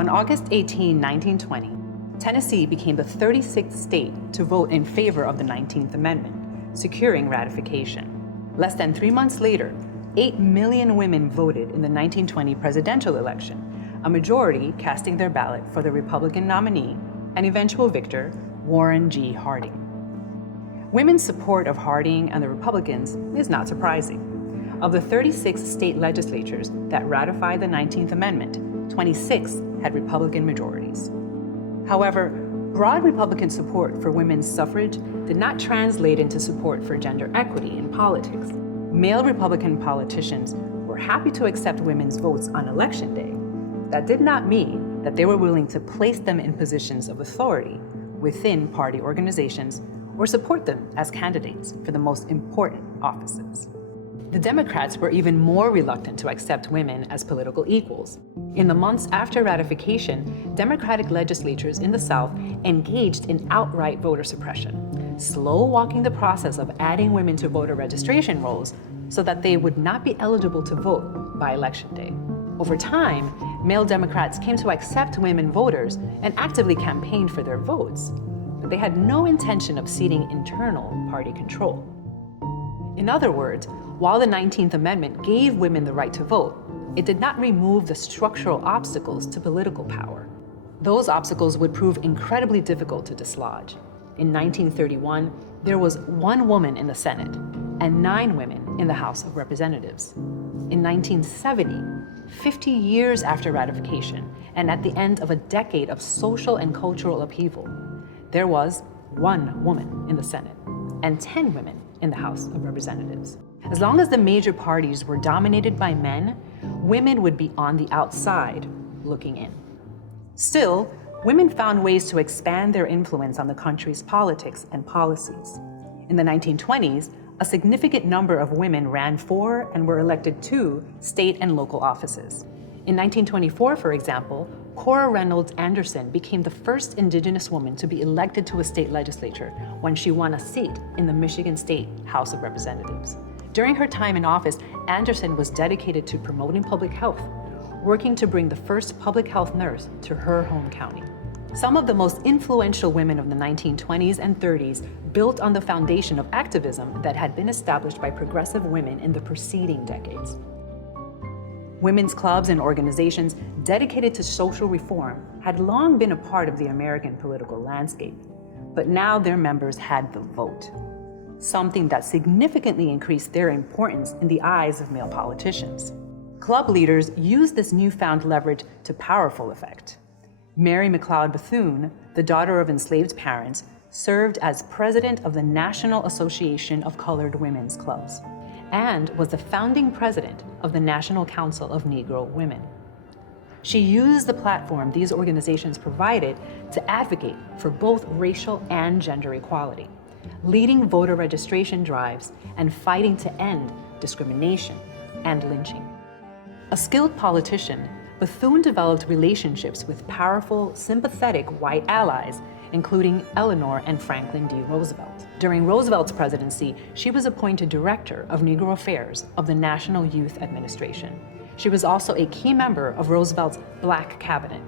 On August 18, 1920, Tennessee became the 36th state to vote in favor of the 19th Amendment, securing ratification. Less than 3 months later, 8 million women voted in the 1920 presidential election, a majority casting their ballot for the Republican nominee and eventual victor, Warren G. Harding. Women's support of Harding and the Republicans is not surprising. Of the 36 state legislatures that ratified the 19th Amendment, 26 had Republican majorities. However, broad Republican support for women's suffrage did not translate into support for gender equity in politics. Male Republican politicians were happy to accept women's votes on election day. That did not mean that they were willing to place them in positions of authority within party organizations or support them as candidates for the most important offices. The Democrats were even more reluctant to accept women as political equals. In the months after ratification, Democratic legislatures in the South engaged in outright voter suppression, slow-walking the process of adding women to voter registration rolls so that they would not be eligible to vote by Election Day. Over time, male Democrats came to accept women voters and actively campaigned for their votes, but they had no intention of ceding internal party control. In other words, while the 19th Amendment gave women the right to vote, it did not remove the structural obstacles to political power. Those obstacles would prove incredibly difficult to dislodge. In 1931, there was 1 woman in the Senate and 9 women in the House of Representatives. In 1970, 50 years after ratification, and at the end of a decade of social and cultural upheaval, there was 1 woman in the Senate and 10 women in the House of Representatives. As long as the major parties were dominated by men, women would be on the outside, looking in. Still, women found ways to expand their influence on the country's politics and policies. In the 1920s, a significant number of women ran for and were elected to state and local offices. In 1924, for example, Cora Reynolds Anderson became the first Indigenous woman to be elected to a state legislature when she won a seat in the Michigan State House of Representatives. During her time in office, Anderson was dedicated to promoting public health, working to bring the first public health nurse to her home county. Some of the most influential women of the 1920s and 30s built on the foundation of activism that had been established by progressive women in the preceding decades. Women's clubs and organizations dedicated to social reform had long been a part of the American political landscape, but now their members had the vote, something that significantly increased their importance in the eyes of male politicians. Club leaders used this newfound leverage to powerful effect. Mary McLeod Bethune, the daughter of enslaved parents, served as president of the National Association of Colored Women's Clubs and was the founding president of the National Council of Negro Women. She used the platform these organizations provided to advocate for both racial and gender equality, leading voter registration drives and fighting to end discrimination and lynching. A skilled politician, Bethune developed relationships with powerful, sympathetic white allies, including Eleanor and Franklin D. Roosevelt. During Roosevelt's presidency, she was appointed Director of Negro Affairs of the National Youth Administration. She was also a key member of Roosevelt's Black Cabinet,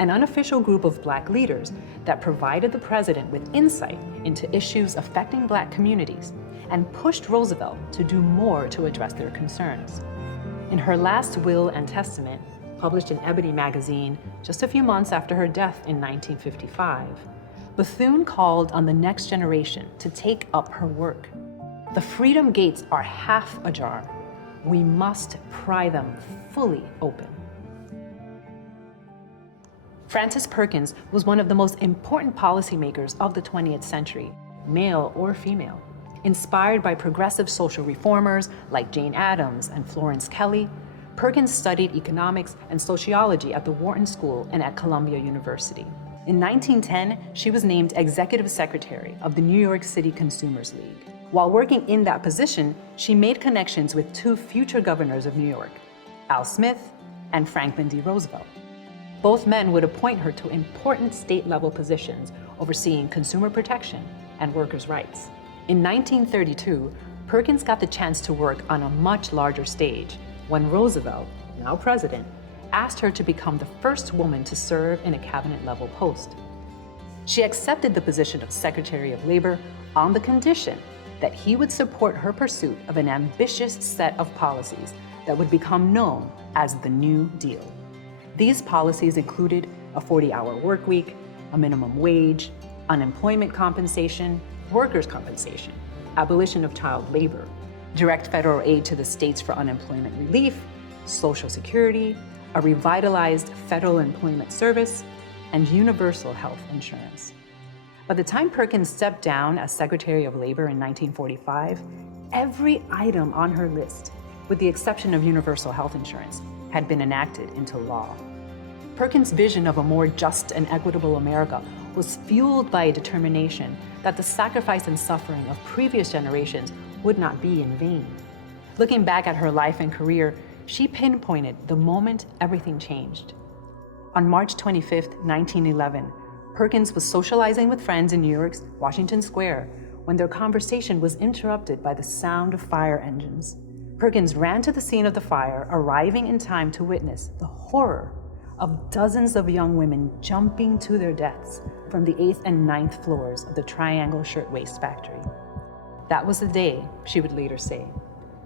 an unofficial group of Black leaders that provided the president with insight into issues affecting Black communities and pushed Roosevelt to do more to address their concerns. In her last will and testament, published in Ebony magazine just a few months after her death in 1955, Bethune called on the next generation to take up her work. The freedom gates are half ajar. We must pry them fully open. Frances Perkins was one of the most important policymakers of the 20th century, male or female. Inspired by progressive social reformers like Jane Addams and Florence Kelley, Perkins studied economics and sociology at the Wharton School and at Columbia University. In 1910, she was named Executive Secretary of the New York City Consumers League. While working in that position, she made connections with 2 future governors of New York, Al Smith and Franklin D. Roosevelt. Both men would appoint her to important state-level positions overseeing consumer protection and workers' rights. In 1932, Perkins got the chance to work on a much larger stage when Roosevelt, now president, asked her to become the first woman to serve in a cabinet-level post. She accepted the position of Secretary of Labor on the condition that he would support her pursuit of an ambitious set of policies that would become known as the New Deal. These policies included a 40-hour work week, a minimum wage, unemployment compensation, workers' compensation, abolition of child labor, direct federal aid to the states for unemployment relief, Social Security, a revitalized federal employment service, and universal health insurance. By the time Perkins stepped down as Secretary of Labor in 1945, every item on her list, with the exception of universal health insurance, had been enacted into law. Perkins' vision of a more just and equitable America was fueled by a determination that the sacrifice and suffering of previous generations would not be in vain. Looking back at her life and career, she pinpointed the moment everything changed. On March 25, 1911, Perkins was socializing with friends in New York's Washington Square when their conversation was interrupted by the sound of fire engines. Perkins ran to the scene of the fire, arriving in time to witness the horror of dozens of young women jumping to their deaths from the 8th and 9th floors of the Triangle Shirtwaist Factory. That was the day, she would later say,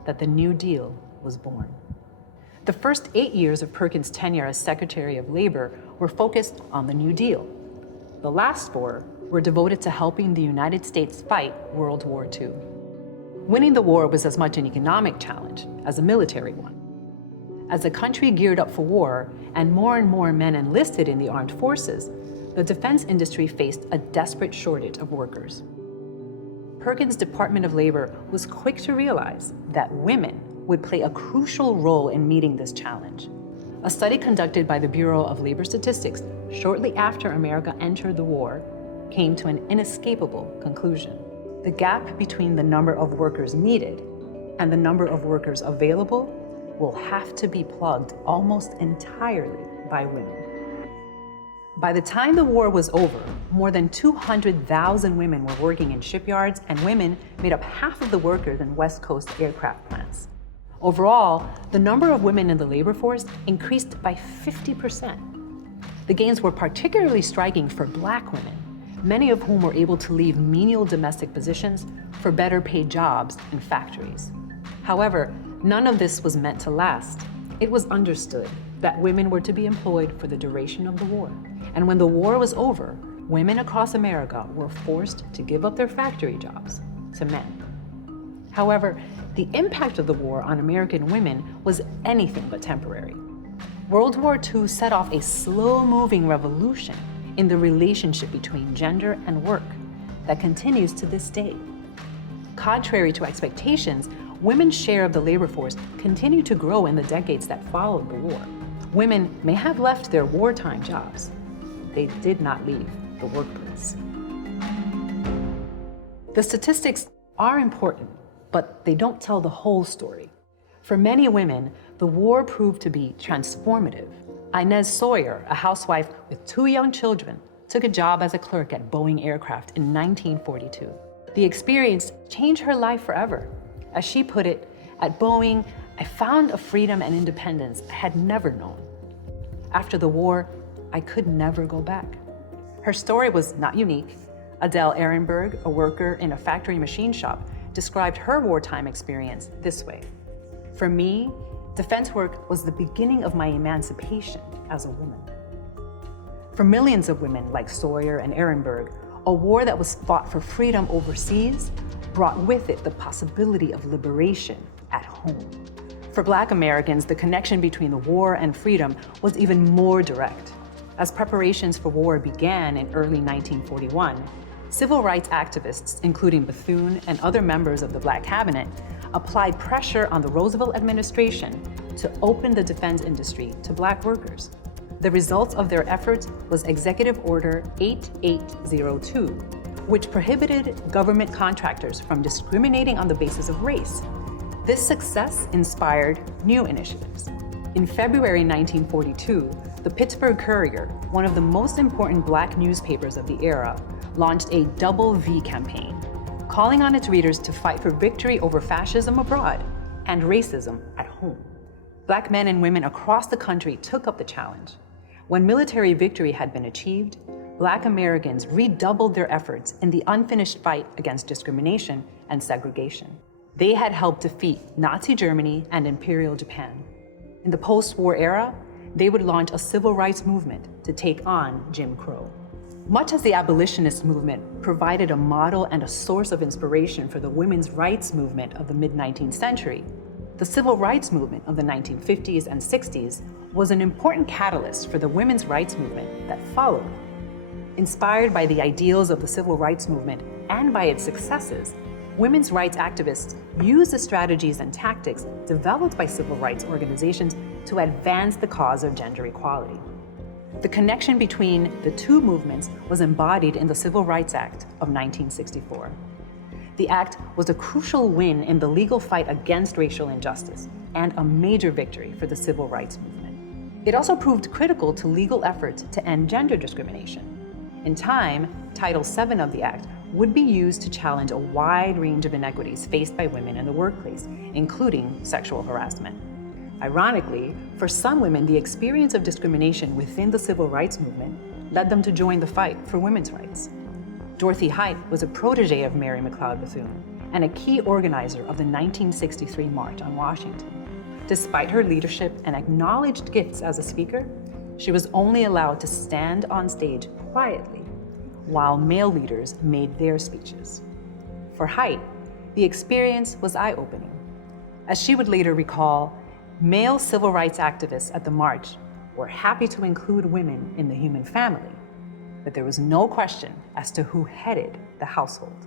that the New Deal was born. The first 8 years of Perkins' tenure as Secretary of Labor were focused on the New Deal. The last 4 were devoted to helping the United States fight World War II. Winning the war was as much an economic challenge as a military one. As the country geared up for war and more men enlisted in the armed forces, the defense industry faced a desperate shortage of workers. Perkins' Department of Labor was quick to realize that women would play a crucial role in meeting this challenge. A study conducted by the Bureau of Labor Statistics shortly after America entered the war came to an inescapable conclusion. The gap between the number of workers needed and the number of workers available will have to be plugged almost entirely by women. By the time the war was over, more than 200,000 women were working in shipyards, and women made up half of the workers in West Coast aircraft plants. Overall, the number of women in the labor force increased by 50%. The gains were particularly striking for Black women, many of whom were able to leave menial domestic positions for better paid jobs in factories. However, none of this was meant to last. It was understood that women were to be employed for the duration of the war. And when the war was over, women across America were forced to give up their factory jobs to men. However, the impact of the war on American women was anything but temporary. World War II set off a slow-moving revolution in the relationship between gender and work that continues to this day. Contrary to expectations, women's share of the labor force continued to grow in the decades that followed the war. Women may have left their wartime jobs. They did not leave the workplace. The statistics are important, but they don't tell the whole story. For many women, the war proved to be transformative. Inez Sawyer, a housewife with 2 young children, took a job as a clerk at Boeing Aircraft in 1942. The experience changed her life forever. As she put it, "At Boeing, I found a freedom and independence I had never known. After the war, I could never go back." Her story was not unique. Adele Ehrenberg, a worker in a factory machine shop, described her wartime experience this way: "For me, defense work was the beginning of my emancipation as a woman." For millions of women like Sawyer and Ehrenberg, a war that was fought for freedom overseas brought with it the possibility of liberation at home. For Black Americans, the connection between the war and freedom was even more direct. As preparations for war began in early 1941, civil rights activists, including Bethune and other members of the Black cabinet, applied pressure on the Roosevelt administration to open the defense industry to Black workers. The result of their efforts was Executive Order 8802, which prohibited government contractors from discriminating on the basis of race. This success inspired new initiatives. In February 1942, the Pittsburgh Courier, one of the most important Black newspapers of the era, launched a Double V campaign, calling on its readers to fight for victory over fascism abroad and racism at home. Black men and women across the country took up the challenge. When military victory had been achieved, Black Americans redoubled their efforts in the unfinished fight against discrimination and segregation. They had helped defeat Nazi Germany and Imperial Japan. In the post-war era, they would launch a civil rights movement to take on Jim Crow. Much as the abolitionist movement provided a model and a source of inspiration for the women's rights movement of the mid-19th century, the civil rights movement of the 1950s and 60s was an important catalyst for the women's rights movement that followed. Inspired by the ideals of the civil rights movement and by its successes, women's rights activists used the strategies and tactics developed by civil rights organizations to advance the cause of gender equality. The connection between the two movements was embodied in the Civil Rights Act of 1964. The act was a crucial win in the legal fight against racial injustice and a major victory for the civil rights movement. It also proved critical to legal efforts to end gender discrimination. In time, Title VII of the act would be used to challenge a wide range of inequities faced by women in the workplace, including sexual harassment. Ironically, for some women, the experience of discrimination within the civil rights movement led them to join the fight for women's rights. Dorothy Height was a protege of Mary McLeod Bethune and a key organizer of the 1963 March on Washington. Despite her leadership and acknowledged gifts as a speaker, she was only allowed to stand on stage quietly while male leaders made their speeches. For Height, the experience was eye-opening. As she would later recall, male civil rights activists at the march were happy to include women in the human family, but there was no question as to who headed the household.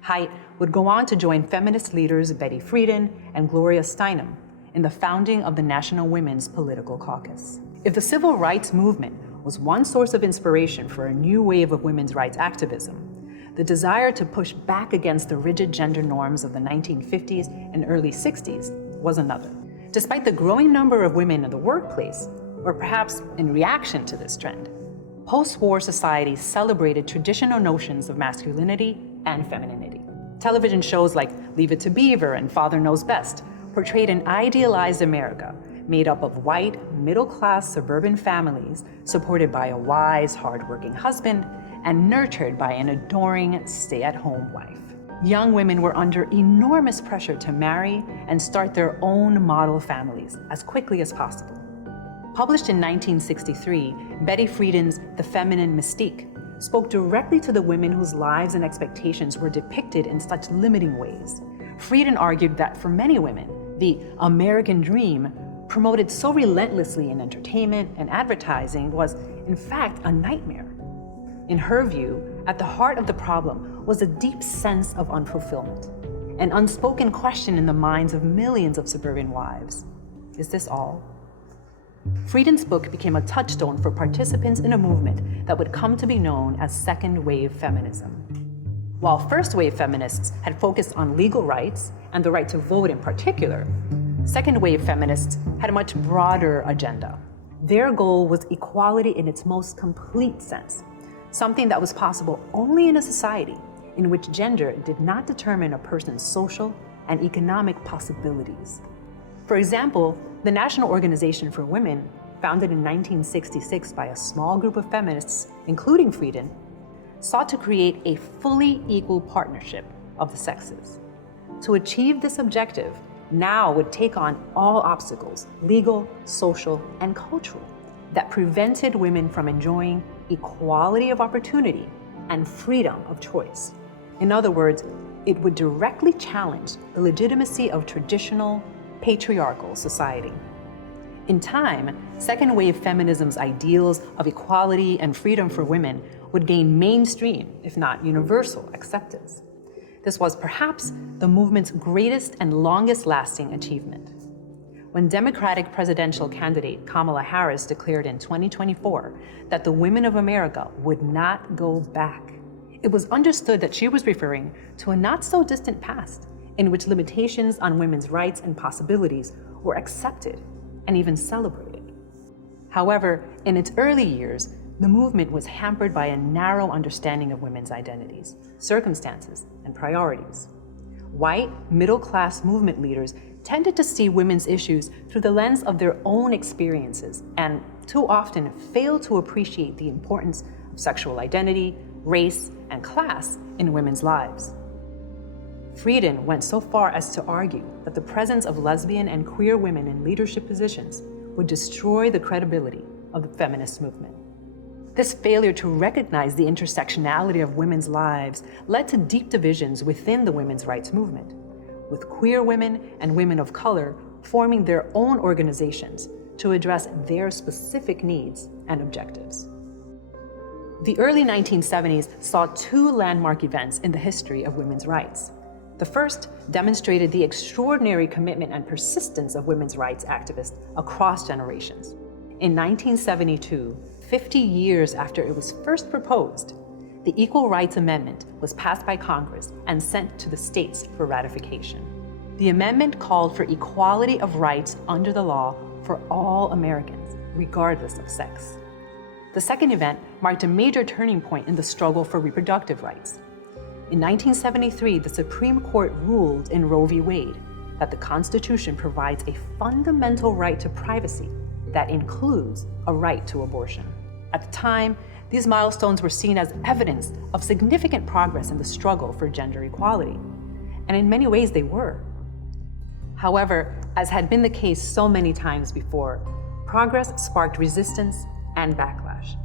Height would go on to join feminist leaders Betty Friedan and Gloria Steinem in the founding of the National Women's Political Caucus. If the civil rights movement was one source of inspiration for a new wave of women's rights activism, the desire to push back against the rigid gender norms of the 1950s and early 60s was another. Despite the growing number of women in the workplace, or perhaps in reaction to this trend, post-war society celebrated traditional notions of masculinity and femininity. Television shows like Leave It to Beaver and Father Knows Best portrayed an idealized America made up of white, middle-class suburban families supported by a wise, hardworking husband and nurtured by an adoring stay-at-home wife. Young women were under enormous pressure to marry and start their own model families as quickly as possible. Published in 1963, Betty Friedan's The Feminine Mystique spoke directly to the women whose lives and expectations were depicted in such limiting ways. Friedan argued that for many women, the American dream, promoted so relentlessly in entertainment and advertising, was, in fact, a nightmare. In her view, at the heart of the problem was a deep sense of unfulfillment, an unspoken question in the minds of millions of suburban wives. Is this all? Friedan's book became a touchstone for participants in a movement that would come to be known as second-wave feminism. While first-wave feminists had focused on legal rights and the right to vote in particular, second-wave feminists had a much broader agenda. Their goal was equality in its most complete sense, something that was possible only in a society in which gender did not determine a person's social and economic possibilities. For example, the National Organization for Women, founded in 1966 by a small group of feminists, including Friedan, sought to create a fully equal partnership of the sexes. To achieve this objective, now would take on all obstacles, legal, social, and cultural, that prevented women from enjoying equality of opportunity and freedom of choice. In other words, it would directly challenge the legitimacy of traditional patriarchal society. In time, second-wave feminism's ideals of equality and freedom for women would gain mainstream, if not universal, acceptance. This was perhaps the movement's greatest and longest-lasting achievement. When Democratic presidential candidate Kamala Harris declared in 2024 that the women of America would not go back, it was understood that she was referring to a not-so-distant past in which limitations on women's rights and possibilities were accepted and even celebrated. However, in its early years, the movement was hampered by a narrow understanding of women's identities, circumstances, and priorities. White, middle-class movement leaders tended to see women's issues through the lens of their own experiences and too often failed to appreciate the importance of sexual identity, race, and class in women's lives. Frieden went so far as to argue that the presence of lesbian and queer women in leadership positions would destroy the credibility of the feminist movement. This failure to recognize the intersectionality of women's lives led to deep divisions within the women's rights movement, with queer women and women of color forming their own organizations to address their specific needs and objectives. The early 1970s saw two landmark events in the history of women's rights. The first demonstrated the extraordinary commitment and persistence of women's rights activists across generations. In 1972, 50 years after it was first proposed, the Equal Rights Amendment was passed by Congress and sent to the states for ratification. The amendment called for equality of rights under the law for all Americans, regardless of sex. The second event marked a major turning point in the struggle for reproductive rights. In 1973, the Supreme Court ruled in Roe v. Wade that the Constitution provides a fundamental right to privacy that includes a right to abortion. At the time, these milestones were seen as evidence of significant progress in the struggle for gender equality, and in many ways they were. However, as had been the case so many times before, progress sparked resistance and backlash.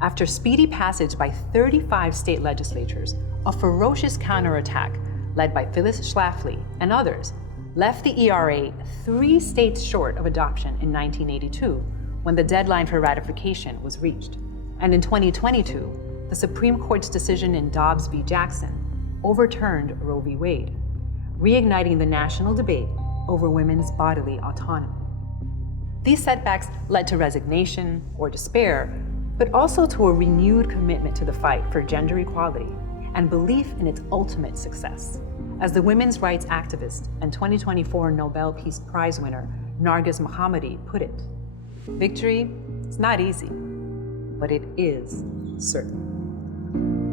After speedy passage by 35 state legislatures, a ferocious counterattack led by Phyllis Schlafly and others left the ERA 3 states short of adoption in 1982, when the deadline for ratification was reached. And in 2022, the Supreme Court's decision in Dobbs v. Jackson overturned Roe v. Wade, reigniting the national debate over women's bodily autonomy. These setbacks led to resignation or despair, but also to a renewed commitment to the fight for gender equality and belief in its ultimate success. As the women's rights activist and 2024 Nobel Peace Prize winner Narges Mohammadi put it, "Victory is not easy, but it is certain."